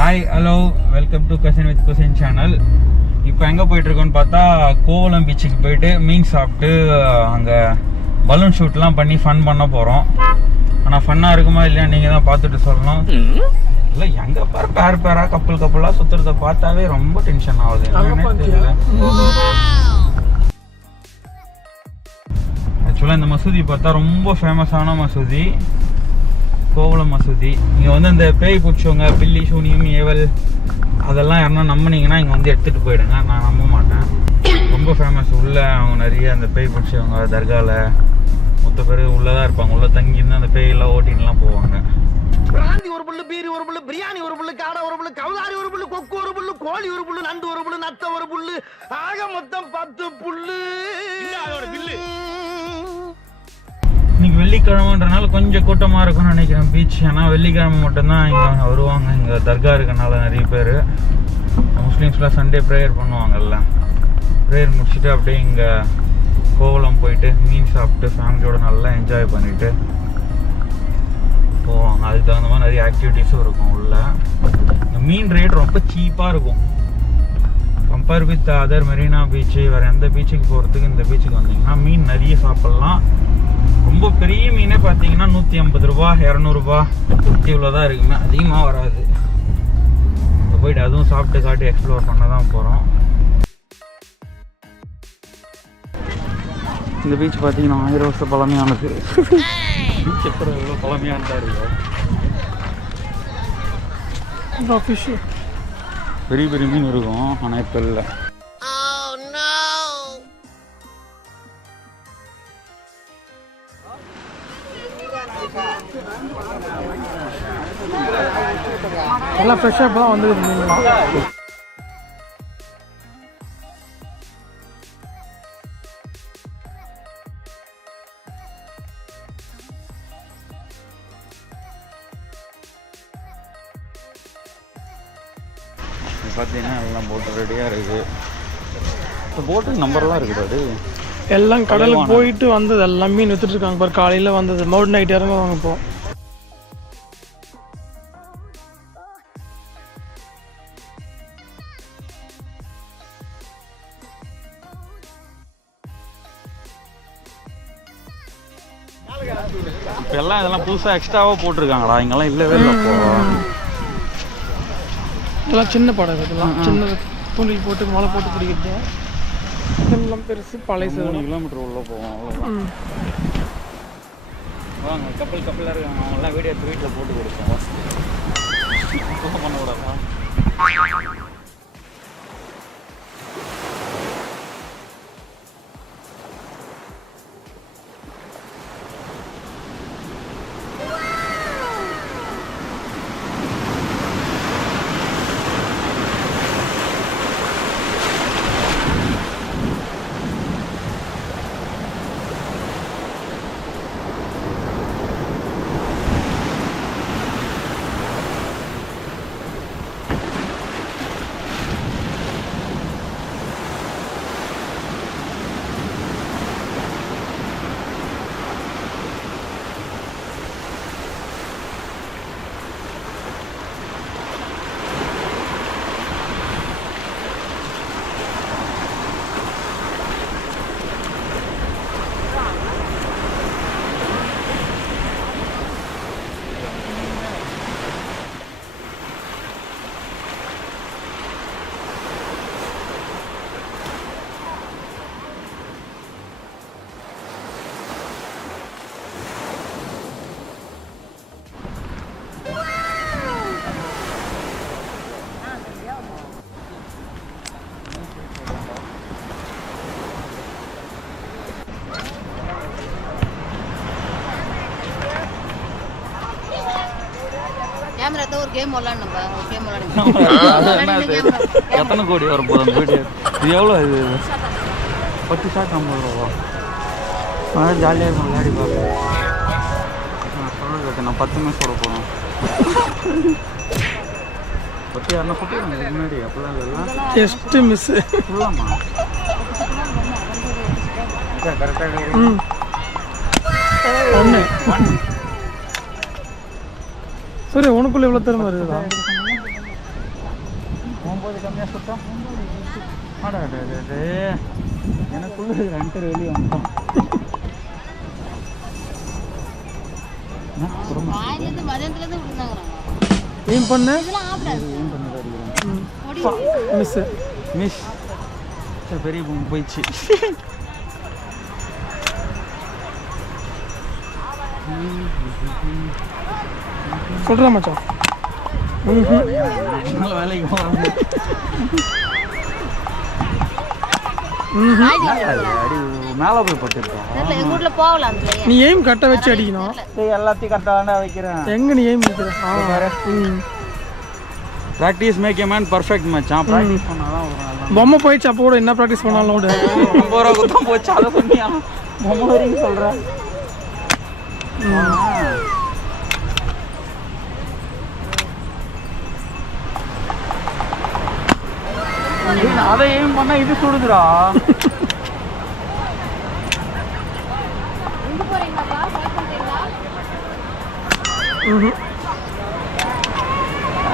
Hi hello welcome to cousin with cuisine channel. இப்போ எங்கே போயிட்டுருக்கோன்னு பார்த்தா கோவளம் பீச்சுக்கு போயிட்டு மீன் சாப்பிட்டு அங்கே பலூன் ஷூட்லாம் பண்ணி ஃபன் பண்ண போகிறோம். ஆனால் ஃபன்னாக இருக்குமா இல்லையா நீங்கள் தான் பார்த்துட்டு சொல்லணும். இல்லை எங்கே பேராக கப்பலாக சுற்றுறத பார்த்தாவே ரொம்ப டென்ஷன் ஆகுது. தெரியல. ஆக்சுவலாக இந்த மசூதி பார்த்தா ரொம்ப ஃபேமஸான மசூதி, கோவளம் மசூதி. இங்கே வந்து இந்த பேய் பிடிச்சவங்க, பில்லி சூனியம் ஏவல் அதெல்லாம் யாருன்னா நம்பினீங்கன்னா இங்கே வந்து எடுத்துகிட்டு போயிடுங்க. நான் நம்ப மாட்டேன். ரொம்ப ஃபேமஸ். உள்ளே அவங்க நிறைய அந்த பேய் பிடிச்சவங்க தர்காவில் மொத்த பேர் உள்ளே தான் இருப்பாங்க. உள்ளே தங்கிருந்து அந்த பேயெல்லாம் ஓட்டின்லாம் போவாங்க. பிராந்தி ஒரு புல்லு, பீரி ஒரு புல்லு, பிரியாணி ஒரு புல்லு, காடை ஒரு புல்லு, கவுதாரி ஒரு புல்லு, கொக்கு ஒரு புல்லு, கோழி ஒரு புல்லு, நண்டு ஒரு புல்லு, நத்த ஒரு புல்லு, ஆக மொத்தம் 10 புல்லு. இன்னைக்கு வெள்ளிக்கிழமைன்றனால கொஞ்சம் கூட்டமாக இருக்கும்னு நினைக்கிறேன் பீச். ஏன்னா வெள்ளிக்கிழமை மட்டும்தான் இங்கே வருவாங்க. இங்கே தர்கா இருக்கனால நிறைய பேர். முஸ்லீம்ஸ்லாம் சண்டே ப்ரேயர் பண்ணுவாங்கல்ல, ப்ரேயர் முடிச்சுட்டு அப்படியே இங்கே கோவளம் போயிட்டு மீன் சாப்பிட்டு ஃபேமிலியோட நல்லா என்ஜாய் பண்ணிவிட்டு போவாங்க. அதுக்கு தகுந்த மாதிரி நிறைய ஆக்டிவிட்டீஸும் இருக்கும் உள்ள. இந்த மீன் ரேட் ரொம்ப சீப்பாக இருக்கும் compare with other Marina beach. வேறு எந்த பீச்சுக்கு போகிறதுக்கு இந்த பீச்சுக்கு வந்தீங்கன்னா மீன் நிறைய சாப்பிட்லாம். ரொம்ப பெரிய மீனே பார்த்தீங்கன்னா 150 ரூபா 200 ரூபா இவ்வளோதான் இருக்குமே, அதிகமாக வராது. இப்போ போயிட்டு அதுவும் சாப்பிட்டு காட்டி எக்ஸ்ப்ளோர் பண்ண தான் போகிறோம். இந்த பீச் பார்த்தீங்கன்னா 1000 வருஷம் பழமையானது. பீச் எப்படி எவ்வளோ பழமையானதா இருக்கு. பெரிய பெரிய மீன் இருக்கும், ஆனால் இப்போ இல்லை. எல்லாம் ஃப்ரெஷ்ஷாக இப்போ தான் வந்துருக்குங்களா? பார்த்தீங்கன்னா எல்லாம் போட்டு ரெடியாக இருக்குது. இப்போ போட்டு நம்பர்லாம் இருக்குது. எல்லாம் கடலுக்கு போயிட்டு வந்தது, எல்லாம் மீன் வித்துட்டு இருக்காங்க பாரு. காலையில் வந்தது, மவுண்ட் நைட் இறங்குவாங்க இப்போ. இப்போ எல்லாம் இதெல்லாம் புதுசாக எக்ஸ்ட்ராவாக போட்டிருக்காங்களா? இங்கெல்லாம் இல்லவே இல்லை. இப்போ இதெல்லாம் சின்ன படம், இதெல்லாம் சின்ன தூண்டில் போட்டு மழை போட்டு பிடிக்கிறது. இதெல்லாம் பெருசு பழைய 3 கிலோமீட்டர் உள்ளே போவோம். அவ்வளோதான். வாங்க கப்பலாக இருக்காங்க, அவங்களாம் வீடியோ எடுத்து வீட்டில் போட்டு கொடுப்போம். பண்ணக்கூடாதா? ஒரு கேம் விளையாடணும். எத்தனை கோடி வர போதும் அந்த வீடியோ? இது எவ்வளோ? இது 10 ஷாட் 50 ரூபா. அதனால் ஜாலியாக இருக்கும், விளையாடி பார்ப்போம். நான் சொல்லுறது நான் 10 மேட்ச் போட போகிறோம். 10 யாருன்னா போட்டுருவாங்க இதுக்கு முன்னாடி. அப்போலாம் இல்லைலாம், ஜஸ்ட்டு மிஸ்ஸு. சொல்லலாமா? கரெக்டாக ஒன்று சரி, உனக்குள்ள எவ்வளோ திறமை இருக்குதா? 50 கம்மியாக சுட்டா ஆடா எனக்குள்ள ரெண்டரை வெளியே வந்துட்டோம். ஏன் பண்ண மிஸ் பெரிய பொண்ணு போயிடுச்சு. சொல்கிறேன் மச்சான். வேலைக்கு போகிறாங்க. மேலே போய் பட்டுருக்கோம். நீ எய்ம் கட்ட வச்சு அடிக்கணும். எல்லாத்தையும் கரெக்டாக வைக்கிறேன். எங்க நீ எய்ம் வைக்கிறேன்? Practice make a man perfect மச்சான். ப்ராக்டிஸ் பண்ணாதான் ஒரு நாள் பொம்மை போயிடுச்சு. அப்போ கூட என்ன ப்ராக்டிஸ் பண்ணாலும் கூட 50 ரூபா கொடுத்தா போச்சு. அதை சொன்னியா பொம்மை வரைக்கும் சொல்கிறேன். அதை ஏன் பண்ணா இது சுடுதுடா.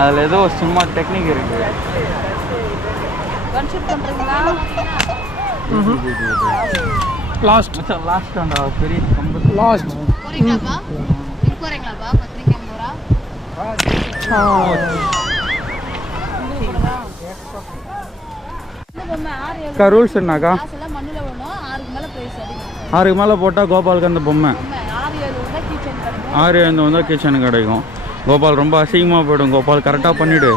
அதில் ஏதோ சும்மா டெக்னிக் இருக்கு. லாஸ்ட் பெரிய லாஸ்ட் ரூல்ஸ் என்னக்கா? 6க்கு மேலே போட்டால் கோபாலுக்கு அந்த பொம்மை 6 வந்தால் கிச்சன் கிடைக்கும். கோபால் ரொம்ப அசிங்கமாக போயிடும். கோபால் கரெக்டாக பண்ணிவிடு.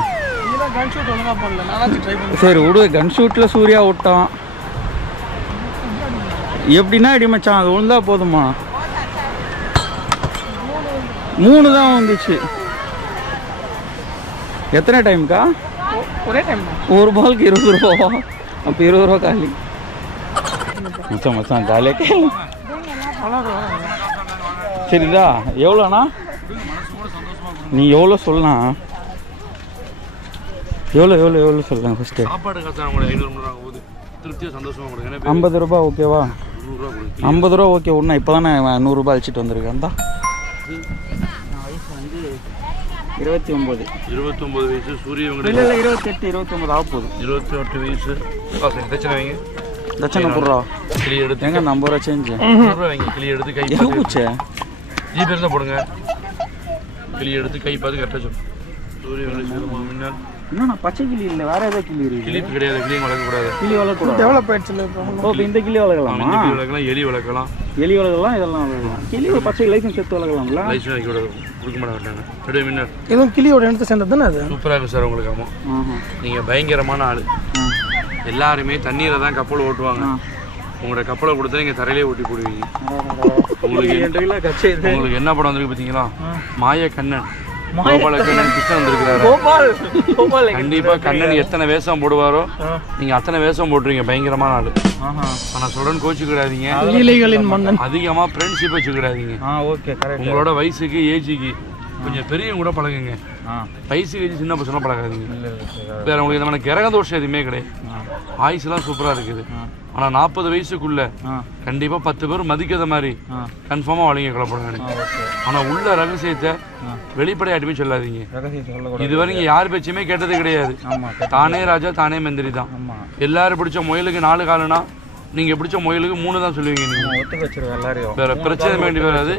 சரி விடு. கன் ஷூட்டில் சூர்யா விட்டான். எப்படின்னா அடி மச்சான், அது விழுந்தா போதுமா? 3 தான் வந்துச்சு. எத்தனை டைம்க்கா? ஒரே டைம். ஒரு பாலுக்கு 20 ரூபா. அப்போ 20 ரூபா காலி. மச்சான் மச்சான் ஜாலியாக கேளு. சரிதா? எவ்வளோண்ணா? நீ எவ்வளோ சொல்லலாம்? எவ்வளோ சொல்லுங்க ஃபஸ்ட்டு. 50 ரூபா ஓகேவா? 50 ரூபா ஓகே. ஒன்றா இப்போ தானே 100 ரூபா அழிச்சிட்டு வந்திருக்கேன். தான் வயசு வந்து 29. 29 வயசு. சூரிய இல்லை 28 29 ஆக போகுது. 28 வயசு. தச்சனை வைங்க. தச்சனை போடுறா. கிளி எடுத்து எங்க 50 ரூபா சேஞ்சு வைங்க. கிளி எடுத்து கை எங்கே பூச்சே ஜிபே தான் போடுங்க. கிளி எடுத்து கை பார்த்து கரெக்டாக சொல்லுங்க. சூரிய மின்னல் இன்னும் பச்சை கிளி இல்லை, வேற ஏதாவது கிளி இருக்கு. கிளி கிடையாது. கிளியும் வளர்க்கக்கூடாது. கிளி வளர்க்கக்கூடாது. டெவலப் ஆயிடுச்சு. ஓ இப்போ இந்த கிளி வளர்க்கலாமா? கிளி வளர்க்கலாம், எலி வளர்க்கலாம். எலி வளர்க்கலாம், இதெல்லாம் வளர்க்கலாம். கிளி பச்சை லைசன்ஸ் எடுத்து வளர்க்கலாம்ல? லைசன்ஸ் வைக்க கொடுக்க மாட்டாங்க. ரெடி மின்னல் எதுவும் கிளியோட இடத்த சேர்ந்தது தானே அது? சூப்பராக இருக்கும் சார் உங்களுக்கு. ஆமாம், நீங்கள் பயங்கரமான ஆள். எல்லாருமே தண்ணீரை தான் கப்பல் ஓட்டுவாங்க. உங்களோட கப்பலை கொடுத்தா நீங்கள் தரையிலே ஓட்டி போடுவீங்க. உங்களுக்கு என்ன படம் வந்திருக்கு பார்த்தீங்களா? மாய கண்ணன். கோபாலக்கண்ணன் கிருஷ்ணன் வந்திருக்கிறாரு. கண்டிப்பா கண்ணன் எத்தனை வேஷம் போடுவாரோ நீங்க அத்தனை வேஷம் போட்டுருவீங்க. பயங்கரமான ஆளு. ஆனா சொல்றேன்னு கோச்சுக்கிடாதீங்க. அதிகமா ஃப்ரெண்ட்ஷிப் வச்சுக்கிடாதீங்க. உங்களோட வயசுக்கு ஏஜுக்கு கொஞ்சம் பெரியவங்க கூட பழகுங்க. வயசுக்கு ஏஜ் சின்ன பசங்க பழகாதீங்க. வேற உங்களுக்கு இந்த மாதிரி கிரக தோஷம் எதுவுமே கிடையாது. ஆயுசுலாம் சூப்பரா இருக்குது. ஆனா 40 வயசுக்குள்ள கண்டிப்பா 10 பேர் மதிக்காத மாதிரி கன்ஃபார்மா வழிங்க கொள்ளப்படுங்க. ஆனா உள்ள ரகசியத்தை வெளிப்படையாட்டுமே சொல்லாதீங்க. இதுவரைக்கும் யார் பேச்சுமே கேட்டது கிடையாது. தானே ராஜா தானே மந்திரி தான். எல்லாரும் பிடிச்ச முயலுக்கு 4 காலுனா நீங்க பிடிச்ச முயலுக்கு 3 தான் சொல்லுவீங்க. நீங்க வேற பிரச்சனை வேண்டி வராது.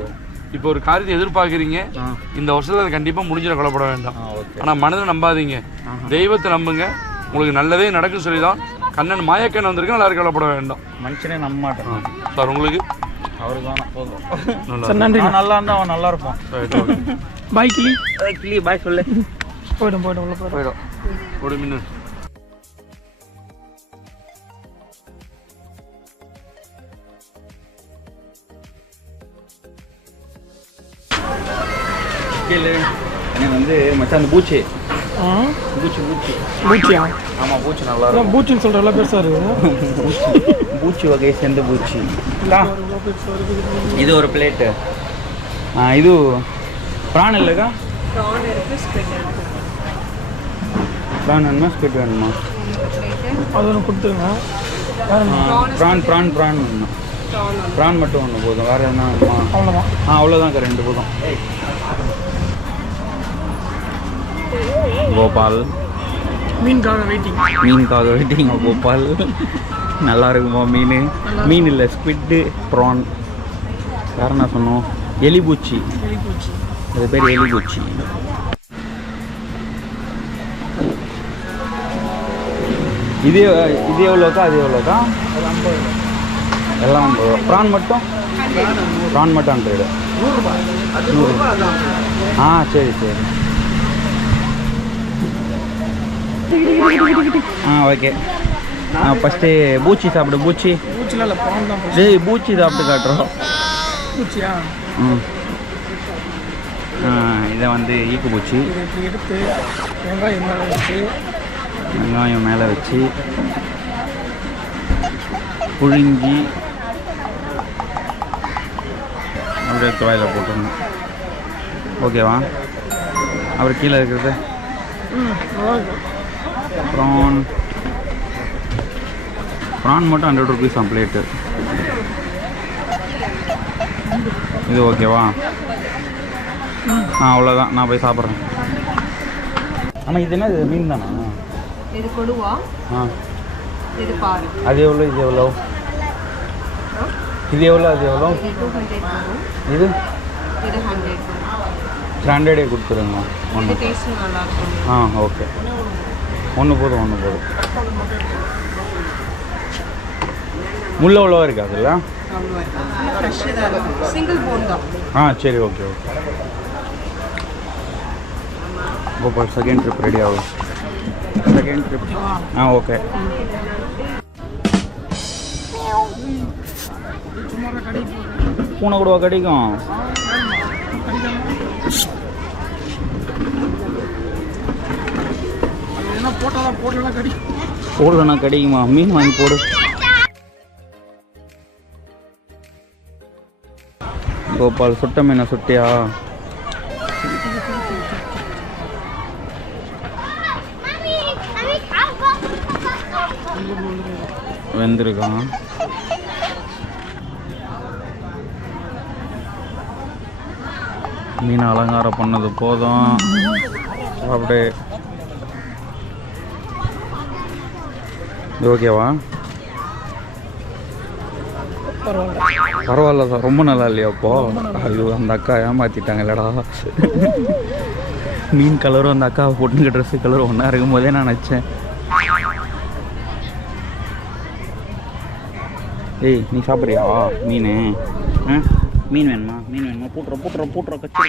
இப்போ ஒரு காரியத்தை எதிர்பார்க்குறீங்க, இந்த வருஷத்துல அது கண்டிப்பா முடிஞ்சிட கொள்ளப்பட வேண்டாம். ஆனா மனதை நம்பாதீங்க, தெய்வத்தை நம்புங்க. உங்களுக்கு நல்லதே நடக்கும் சொல்லிதான் கண்ணன் மாயக்கண்ணன் வந்திருக்கு. எல்லாரும் கொள்ளப்பட வேண்டாம். மனுஷனே நம்ப மாட்டேன் சார். உங்களுக்கு அவருக்கு நன்றி. நல்லா இருந்தா அவன் நல்லா இருப்பான். பாய் கிளி. கிளி பாய் சொல்லு. போய்டும் போய்டும். ஒரு மின்னல் எனக்கு வந்து மச்சான் அந்த பூச்சி பூச்சியா? ஆமாம் பூச்சி நல்லா இருக்கும். பூச்சின்னு சொல்கிறல பெருசாக இருக்குது. பூச்சி வகையை சேர்ந்த பூச்சி. இது ஒரு பிளேட்டு. இது ப்ரான் இல்லைக்கா? ப்ரான் வேணுமா ஸ்குவிட் வேணுமா? அது ஒன்று கொடுத்துருங்க. ப்ரான் வேணுமா? ப்ரான் மட்டும் ஒன்று போதும். வேறு என்ன வேணுமா? அவ்வளோதான். அவ்வளோதான்க்கா, 2 போதும். கோபால் மீனுக்காக வெயிட்டிங். மீனுக்காக வெயிட்டிங் கோபால். நல்லா இருக்குமா மீன்? மீன் இல்லை, ஸ்குவிட்டு, ப்ரான். வேறு என்ன சொன்னோம்? எலிபூச்சி. அது பேர் எலிபூச்சி. இது எவ்வளோக்கா? அது எவ்வளோக்கா? எல்லாம் 50 ரூபா. ப்ரான் மட்டும்? ப்ரான் மட்டும் 100. 100. ஆ சரி சரி. ஓகே. ஃபஸ்ட்டு பூச்சி சாப்பிடு. பூச்சி டேய், பூச்சி சாப்பிட்டு காட்டுறோம். இதை வந்து ஈக்கு பூச்சி. எடுத்து வெங்காயம் மேலே வச்சு புழிஞ்சி அப்படியே துவாயில் போட்டுருணும். ஓகேவா? அப்புறம் கீழே இருக்கிறது ப்ரான் மட்டும் 100 rupees பிளேட்டு. இது ஓகேவா? அவ்வளோதான், நான் போய் சாப்பிட்றேன். ஆனால் இது என்ன, இது மீன் தானா? இது கொடுவா. இது பாரு. அது எவ்வளோ? இது எவ்வளோ? இது எவ்வளோ? அது எவ்வளோ? இது இது 100. ஸ்டாண்டர்டே கொடுத்துருங்க ஒன்று. டேஸ்ட் நல்லா இருக்கும். ஓகே. ஒன்று போதும். முள்ள எவ்வளோவா இருக்குது அதில்? சிங்கிள் போன் தான். சரி, okay. Gopal second trip ready ஆகும். Second trip. ஓகே. பூனை கூடவா கிடைக்கும்? போடலன்னா கிடைக்குமா? மீன் வாங்கி போடு. கோபால் சுட்ட மீனை சுட்டியா? வெந்திருக்கான். மீன் அலங்காரம் பண்ணது போதும். அப்படியே ஓகேவா? பரவாயில்ல சார், ரொம்ப நல்லா இல்லையா? அப்போ அது அந்த அக்கா ஏமாத்திட்டாங்க இல்லடா. மீன் கலரும் அந்த அக்கா பொண்ணுங்க ட்ரெஸ்ஸு கலரும் ஒன்றா இருக்கும் போதே நான் நினச்சேன். ஏய், நீ சாப்பிட்றியா மீன்? மீன் வேணுமா? பூட்டுற கச்சி.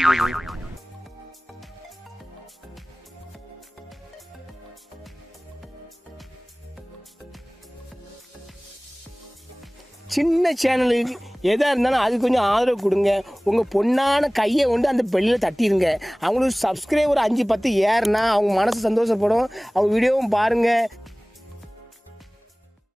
சின்ன சேனலுக்கு எதாக இருந்தாலும் அது கொஞ்சம் ஆதரவு கொடுங்க. உங்கள் பொண்ணான கையை கொண்டு அந்த பெல்லில் தட்டிடுங்க. அவங்களுக்கு சப்ஸ்கிரைபர் 5-10 ஏறுனா அவங்க மனசு சந்தோஷப்படும். அவங்க வீடியோவும் பாருங்கள்.